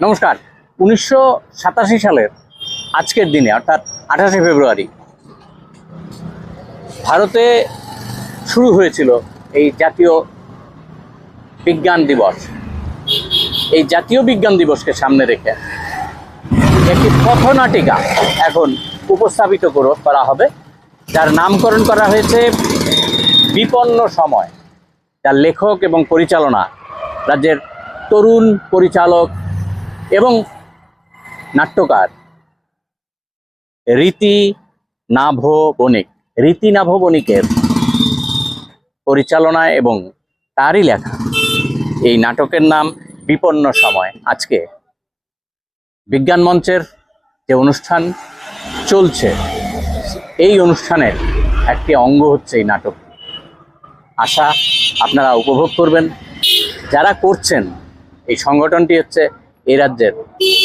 নমস্কার। উনিশশো সাতাশি সালের আজকের দিনে, অর্থাৎ আঠাশে ফেব্রুয়ারি, ভারতে শুরু হয়েছিল এই জাতীয় বিজ্ঞান দিবস। এই জাতীয় বিজ্ঞান দিবসকে সামনে রেখে একটি পথনাটিকা এখন উপস্থাপিত করো- হবে, যার নামকরণ করা হয়েছে বিপন্ন সময়। যার লেখক এবং পরিচালনা রাজ্যের তরুণ পরিচালক এবং নাট্যকার রীতি নাভ বণিক রীতি নাভ বণিকের পরিচালনায় এবং তারই লেখা। এই নাটকের নাম বিপন্ন সময়। আজকে বিজ্ঞান মঞ্চের যে অনুষ্ঠান চলছে, এই অনুষ্ঠানের একটি অঙ্গ হচ্ছে এই নাটক। আশা আপনারা উপভোগ করবেন। যারা করছেন, এই সংগঠনটি হচ্ছে এ রাজ্যের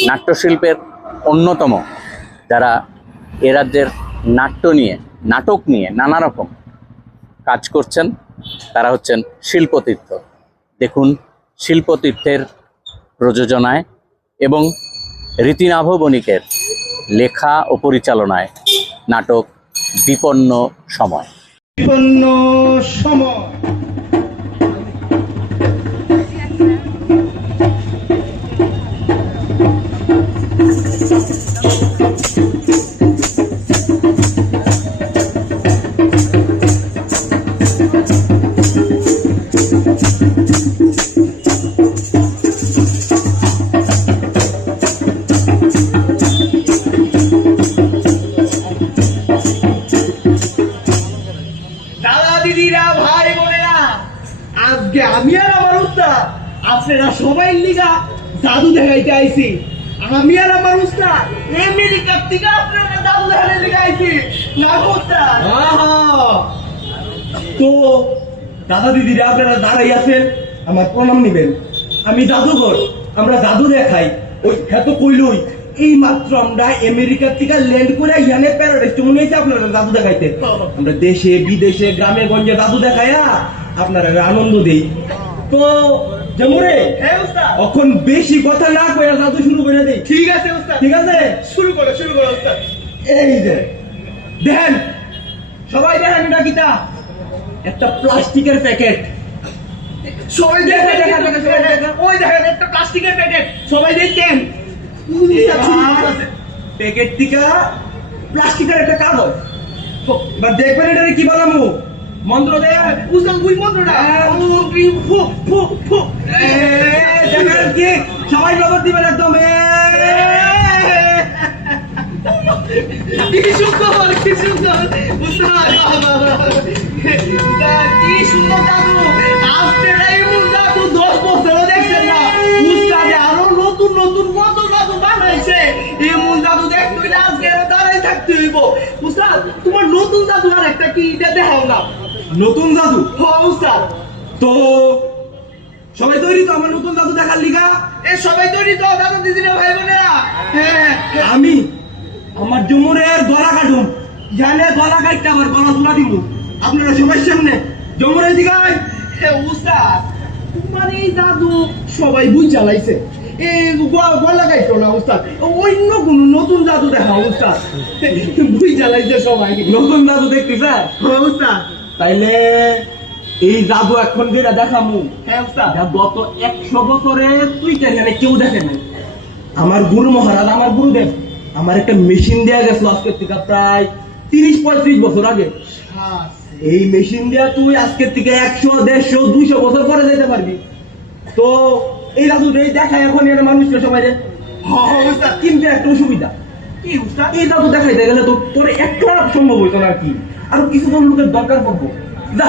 নাট্যশিল্পের অন্যতম, যারা এ রাজ্যের নাট্য নিয়ে, নাটক নিয়ে নানা রকম কাজ করছেন, তারা হচ্ছেন শিল্পতীর্থ। দেখুন শিল্পতীর্থের প্রযোজনায় এবং রীতিনাভ বণিকের লেখা ও পরিচালনায় নাটক বিপন্ন সময়। বিপন্ন সময়। দাদা দিদিরা আপনারা দাঁড়াই আছেন আমার প্রণাম নিবেন। আমি জাদুঘর আমরা জাদু দেখাই। ওই এত কইলই এই মাত্র আমরা আমেরিকার থেকে ল্যান্ড করে এখানে প্যারাডাইস মনে হয়েছে আপনারা জাদু দেখাইতে। আমরা দেশে বিদেশে গ্রামে গঞ্জে জাদু দেখাইয়া আপনারা আনন্দ দেই। তো যেমরে এখন বেশি কথা না কইয়া জাদু শুরু করে দেই। ঠিক আছে ঠিক আছে? শুরু করো শুরু করো এই যে দেখেন সবাই দেখেন এটা কিতা একটা প্লাস্টিকের প্যাকেট। সবাই। ওই দেখেন একটা প্লাস্টিকের প্যাকেট। সবাই প্যাকেট টিকা প্লাস্টিকের একটা কাগজ। এবার দেখবেন এটা কি বলামু মন্ত্র দে উসল গুই মন্ত্রটা ফু ফু ফু সবাই নগদ দিবেন একদম এ। কি সুন্দর কি সুন্দর কি সুন্দর দাদু আপনারা এমন দাদু দশ বছরও দেখছেন না উস্তাদে আরও নতুন নতুন কত দাদু? বানাইছে এমন দাদু দেখতে হইলে আজকে দাঁড়াই থাকতে হইব উস্তাদ তোমার নতুন দাদু আর একটা কি এটা দেখাও না নতুন দাদু হ্যাঁ উস্তাদ। তো সবাই তৈরি তো? আমার নতুন দাদু দেখার লিগা? এ সবাই তৈরি তো দাদু দিদিরা ভাই বোনেরা হ্যাঁ। আমি? আমার জমুরের গলা কাটুন। জানে গলা কাটতে আমার গলা তুলা দিব। আপনারা সবাই সামনে। জমুরের দিকে। হে উস্তাদ তোমার এই দাদু সবাই বুঝ জ্বালাইছে। এই গলা কাটতো না উস্তাদ। অন্য কোন নতুন দেখা উস্তাদ। বুঝ জ্বালাইছে সবাই। নতুন দাদু দেখতে স্যার হ্যাঁ উস্তাদ। তাইলে এই জাদু এখন যেটা দেখামু হ্যাঁ উস্তাদ। গত একশো বছরে তুই কেউ দেখে নাই। আমার গুরু মহারাজ আমার গুরুদেব। আমার একটা মেশিন দেয়া গেছিল আজকের থেকে প্রায় তিরিশ, পঁয়ত্রিশ বছর আগে। এই মেশিন দেয়া তুই আজকের থেকে একশো, দেড়শো, দুইশো বছর পরে যেতে পারবি। তো এই রাজু এই দেখায় এখন এর মানুষকে সবাই রে কিন্তু একটা অসুবিধা। কি এই জাদু দেখাইতে গেলে তো তোর একটা সম্ভব হইতো না আর কি। আরও কিছু জন লোকের দরকার পড়ব। যা।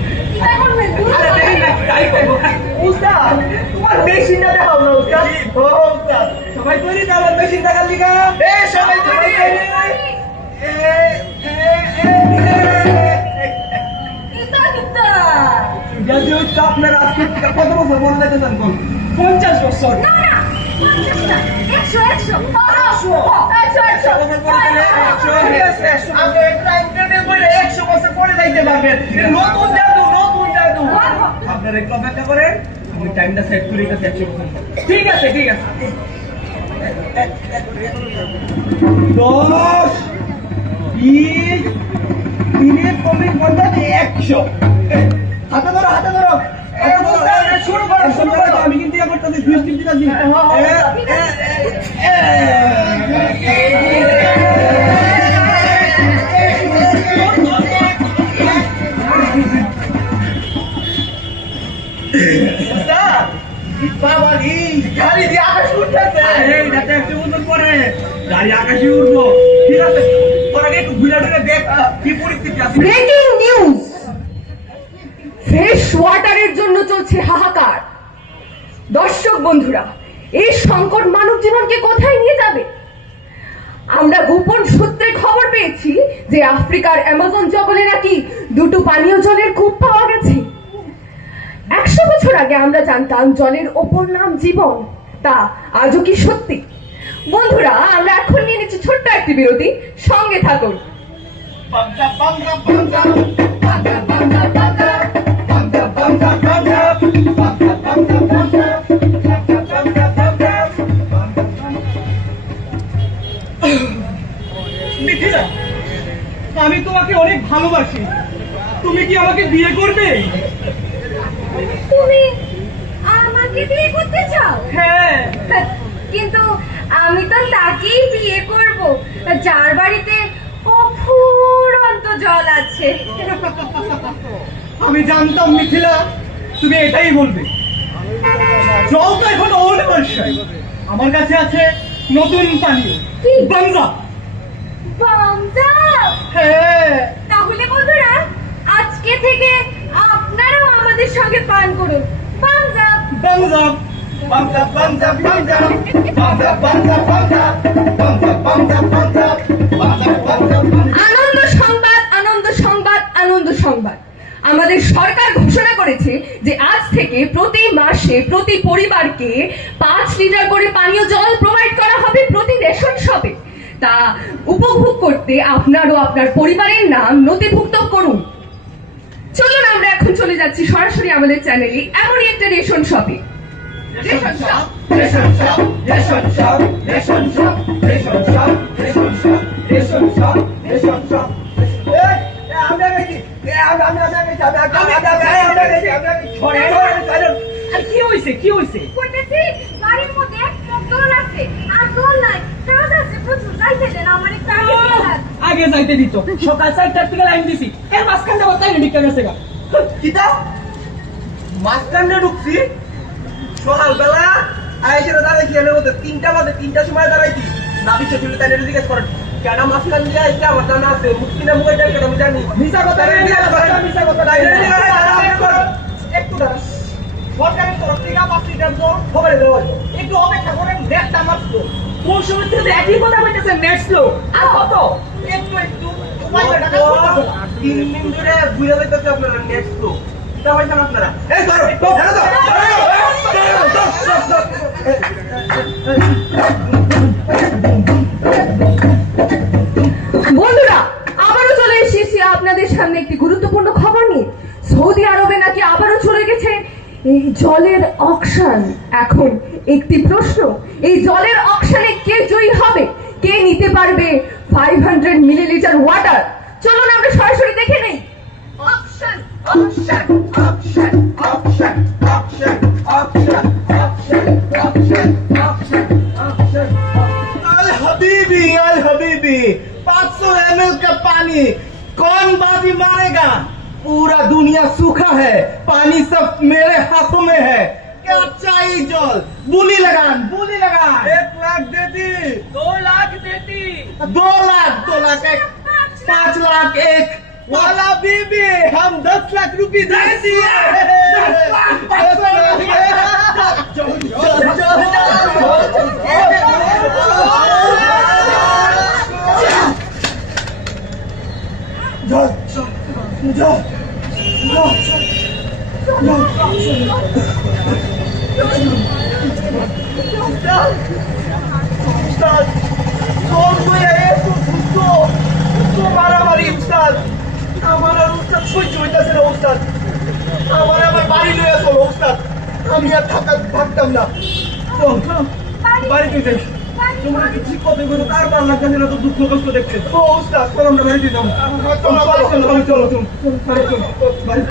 তোমার মেশিনটা দেখাও না মেশিন দেখার লিগা এ সবাই তৈরি যদি বছর বললে দেন কোন পঞ্চাশ বছর না না একশো একশো একশো একশো একশো একশো একশো একশো একশো বছর পরে যাইতে পারবেন। নতুন আপনারা একটু অপেক্ষা করেন আমি টাইমটা সেট করে ঠিক আছে ঠিক আছে। দশ বিশ তিনের কমিক পঞ্চাশ একশো। হাতে ধরো হাতে ধরো। শুরু করো শুরু করো। আমি কিন্তু ইয়া করতেছি সুইচ টিপতেছি বাবারি গাড়ি আকাশে উঠবো। ঠিক আছে? তোর আগে একটু ঘুরে ঘুরে দেখ কি পরিস্থিতি আছে। ব্রেকিং নিউজ ফ্রেশ ওয়াটারের জন্য চলছে হাহাকার। দর্শক বন্ধুরা, এই সংকট মানব জীবনকে কোথায় নিয়ে যাবে? আমরা গোপন সূত্রে খবর পেয়েছি যে আফ্রিকার অ্যামাজন জঙ্গলে নাকি দুটো পানীয় জলের কূপ পাওয়া গেছে। একশো বছর আগে আমরা জানতাম জলের ওপর নাম জীবন, তা আজও কি সত্যি? বন্ধুরা আমরা এখন নিয়ে নিচ্ছি ছোট্ট একটি বিরতি। সঙ্গে থাকুন। আমি তোমাকে অনেক ভালোবাসি। তুমি কি আমাকে বিয়ে করবে? তুমি আমাকে বিয়ে করতে চাও? হ্যাঁ। কিন্তু আমি তো তাকেই বিয়ে করব। যার বাড়িতে অফুরন্ত জল আছে। আমি জানতাম মিথিলা তুমি এটাই বলবে। জল তো এখন অনবর্ষায় আমার কাছে আছে নতুন পানীয়। কি? বাংলা হ্যাঁ। তাহলে বন্ধুরা আজকে থেকে আপনারাও আমাদের সঙ্গে পান করুন। বামদা বাংলা আনন্দ সংবাদ আনন্দ সংবাদ আনন্দ সংবাদ। আমাদের সরকার ঘোষণা করেছে যে আজ থেকে প্রতি মাসে প্রতি পরিবারকে পাঁচ লিটার করে পানীয় জল প্রোভাইড করা হবে প্রতি রেশন শপে তা উপভোগ করতে আপনার ও আপনার পরিবারের নাম নথিভুক্ত করুন। চলুন আমরা এখন চলে যাচ্ছি সরাসরি আমাদের চ্যানেলে এমনই একটা রেশন শপে আগে দিয়ে যাইতে দিত। সকাল চারটার লাইন দিছি। এর মাঝখান যাব তাই ঢুকে গেছে কিতা? মাঝখানে ঢুকছি? সকালবেলা আইসে দাঁড়াইছি এর মধ্যে তিনটা বাজে তিনটার সময় দাঁড়াইছি না বিশ্ব ছিল তাই জিজ্ঞেস করেন কেন মাঝখান দিয়ে আইসে আমার জানা আছে মুক্তি না মুখে যাই আমি জানি। মিশা কথা মিশা কথা। একটু দাঁড়ান। সরকারের তরফ থেকে পাঁচ লিটার জল খবরে দেওয়া। একটু অপেক্ষা করেন দেড়টা মাত্র কোন সময় থেকে একই কথা বলতেছে নেট স্লো আর কত? একটু একটু তিন দিন ধরে ঘুরে যাইতেছে আপনারা নেক্সট তো বন্ধুরা, আবারও চলে এসেছি আপনাদের সামনে একটি গুরুত্বপূর্ণ খবর নিয়ে। সৌদি আরবে নাকি আবারও চলে গেছে? এই জলের অকশন। এখন একটি প্রশ্ন, এই জলের অকশনে কে জয়ী হবে? কে নিতে পারবে ফাইভ হান্ড্রেড মিলিলিটার ওয়াটার চলুন আমরা সরাসরি দেখে নেই। অকশন। पाँच सौ एम एल का पानी कौन बाजी मारेगा? पूरा दुनिया सूखा है पानी सब मेरे हाथों में है। क्या चाहिए जल? बुनी लगान बुनी लगान। एक लाख देती दो। लाख देती दो लाख दो लाख एक पाँच लाख एक। वाला बीबी हम दस लाख रुपए दे दिए Stop! Stop! Stop! Stop! আমার আমার বাড়ি লইয়া চলো উস্তাদ আমি আর থাকা থাকতাম না। বাড়িতে যাই। তোমরা কি ঠিক কথা বলো কার ভালো লাগছে না তো দুঃখ কষ্ট দেখতে? ও উস্তাদ চলো আমরা বাড়িতে যাব। চলো চলো। চলো চলো চলো চলো বাড়িতে বাড়ি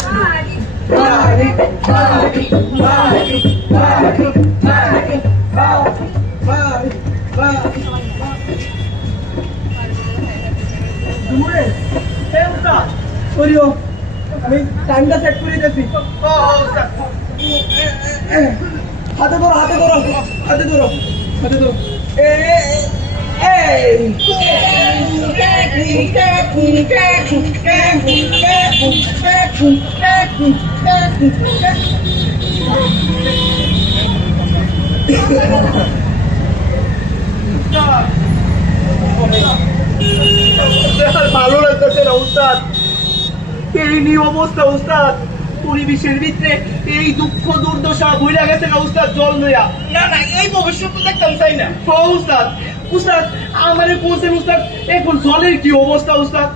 আমি টাইমটা সেট করে দিয়েছি। হাতে ধরো হাতে ধরো হাতে ধরো হাতে ধরো। এ, এ, এ, এই আর ভালো লাগতেছে না উস্তাদ। এই নিয়ে অবস্থা উস্তাদ পরিবেশের ভিতরে এই দুঃখ দুর্দশা ভুলে গেছে না উস্তাদ জল লইয়া। না না এই ভবিষ্যৎ তো দেখতাম চাই না? ও উস্তাদ উস্তাদ আমারে বলছেন উস্তাদ এখন জলের কি অবস্থা উস্তাদ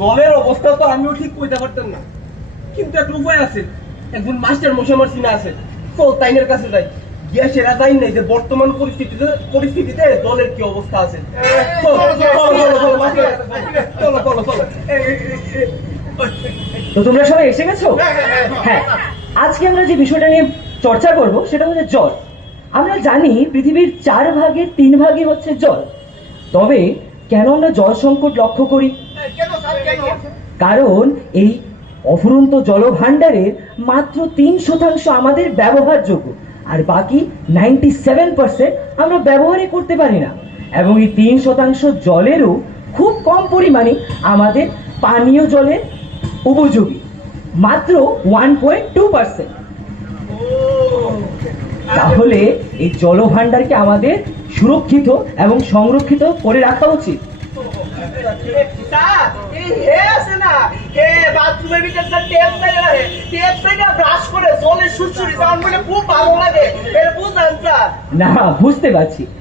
জলের অবস্থা তো আমিও ঠিক কইতে পারতাম না। কিন্তু একটা উপায় আছে। একজন মাস্টার মশাই আমার চিনা আছে। চল তাইনের কাছে যাই। গিয়া সেরা যাই নাই যে বর্তমান পরিস্থিতিতে পরিস্থিতিতে জলের কি অবস্থা আছে। চলো চলো চলো চলো চলো চলো চলো তো তোমরা সবাই এসে গেছো? হ্যাঁ আজকে আমরা যে বিষয়টা নিয়ে চর্চা করব সেটা হচ্ছে জল আমরা জানি পৃথিবীর চার ভাগের তিন ভাগই হচ্ছে জল তবে কেন আমরা জল সংকট লক্ষ্য করি? কারণ এই অফুরন্ত জলভাণ্ডারের মাত্র তিন শতাংশ আমাদের ব্যবহারযোগ্য আর বাকি নাইনটি সেভেন পার্সেন্ট আমরা ব্যবহারই করতে পারি না। এবং এই তিন শতাংশ জলেরও খুব কম পরিমাণে আমাদের পানীয় জলের উপযোগী। মাত্র ওয়ান পয়েন্ট টু পার্সেন্ট তাহলে এই জলভাণ্ডারকে আমাদের সুরক্ষিত এবং সংরক্ষিত করে রাখা উচিত।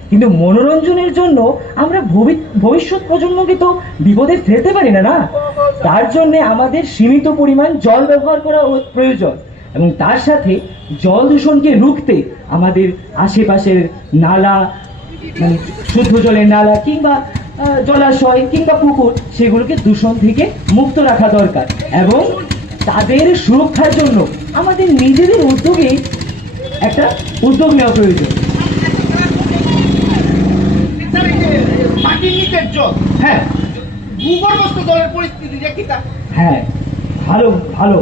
কিন্তু মনোরঞ্জনের জন্য আমরা ভবি- ভবিষ্যৎ প্রজন্মকে তো বিপদে ফেলতে পারি না না? তার জন্য আমাদের সীমিত পরিমাণ জল ব্যবহার করা প্রয়োজন। এবং তার সাথে জল দূষণকে রুখতে আমাদের আশেপাশের নালা শুদ্ধ জলের নালা কিংবা জলাশয় কিংবা পুকুর সেগুলোকে দূষণ থেকে মুক্ত রাখা দরকার এবং তাদের সুরক্ষার জন্য আমাদের নিজেদের উদ্যোগে একটা উদ্যোগ নেওয়া প্রয়োজন। হ্যাঁ। ভূগর্ভস্থ জলের পরিস্থিতি দেখি হ্যাঁ ভালো ভালো।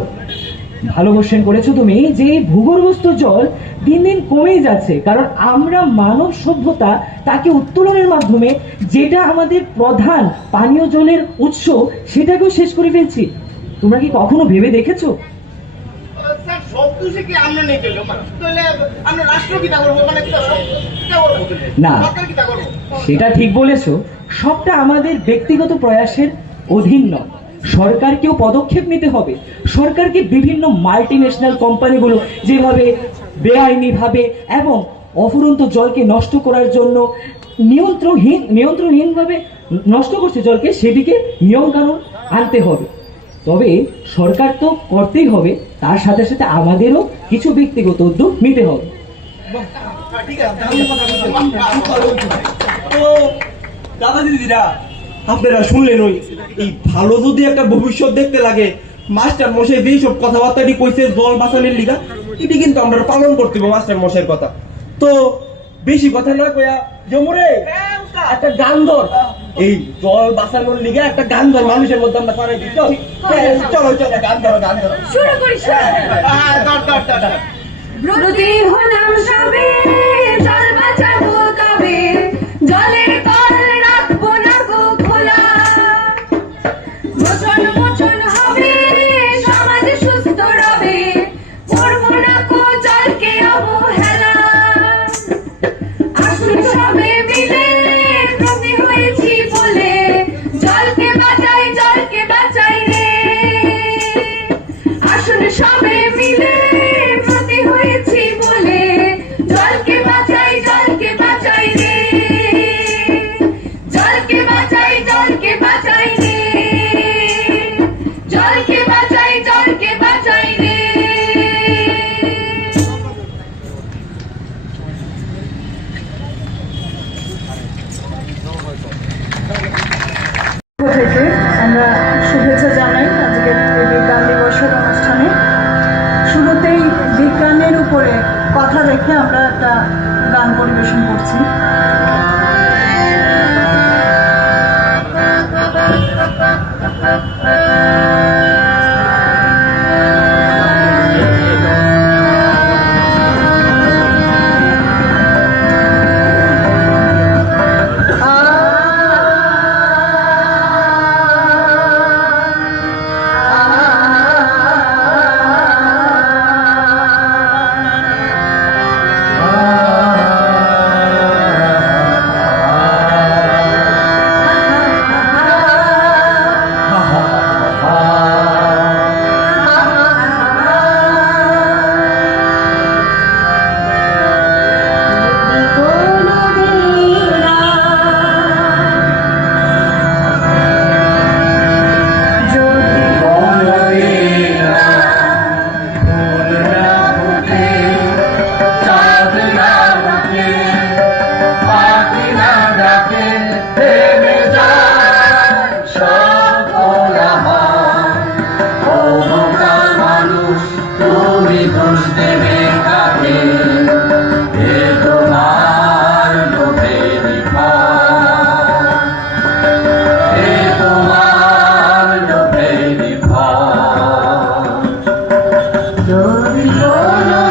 ভালো কোশ্চেন করেছ তুমি যে ভূগর্ভস্থ জল দিন দিন কমেই যাচ্ছে। কারণ আমরা মানব সভ্যতা তাকে উত্তোলনের মাধ্যমে যেটা আমাদের প্রধান পানীয় জলের উৎস সেটাকেও শেষ করে ফেলছি। তোমরা কি কখনো ভেবে দেখেছ? মানে করব? না। সেটা ঠিক বলেছ। সবটা আমাদের ব্যক্তিগত প্রয়াসের অধীন নয়। সরকারকেও পদক্ষেপ নিতে হবে। সরকারকে বিভিন্ন মাল্টি ন্যাশনাল কোম্পানিগুলো যেভাবে বেআইনিভাবে এবং অফুরন্ত জলকে নষ্ট করার জন্য নিয়ন্ত্রণহীন, নিয়ন্ত্রণহীনভাবে নষ্ট করছে জলকে, সেদিকে নিয়মকানুন আনতে হবে। তবে সরকার তো করতেই হবে, তার সাথে সাথে আমাদেরও কিছু ব্যক্তিগত উদ্যোগ নিতে হবে। দাদা দিদিরা আপনারা শুনলেন ওই এই ভালো যদি একটা ভবিষ্যৎ দেখতে লাগে মাস্টার মশাই যেই সব কথাবার্তাটি কইছে জল বাঁচানোর লিগা এটি কিন্তু আমরা পালন করতে হবে মাস্টার মশাইয়ের কথা। তো বেশি কথা না কইয়া জমরে হ্যাঁ, একটা গান ধর এই জল বাঁচানোর লিগা একটা গান ধর মানুষের মধ্যে আমরা দিই। চল হ্যাঁ, চলো চলো গান ধরো গান ধরো শুরু করি। শুরু হ্যাঁ। ব্রতী হলাম সবে জল বাঁচাবো তবে। জলের Just থেকে আমরা শুভেচ্ছা জানাই আজকের এই বিজ্ঞান দিবসের অনুষ্ঠানে। শুরুতেই বিজ্ঞানের উপরে কথা রেখে আমরা একটা গান পরিবেশন করছি। ও Happy birthday.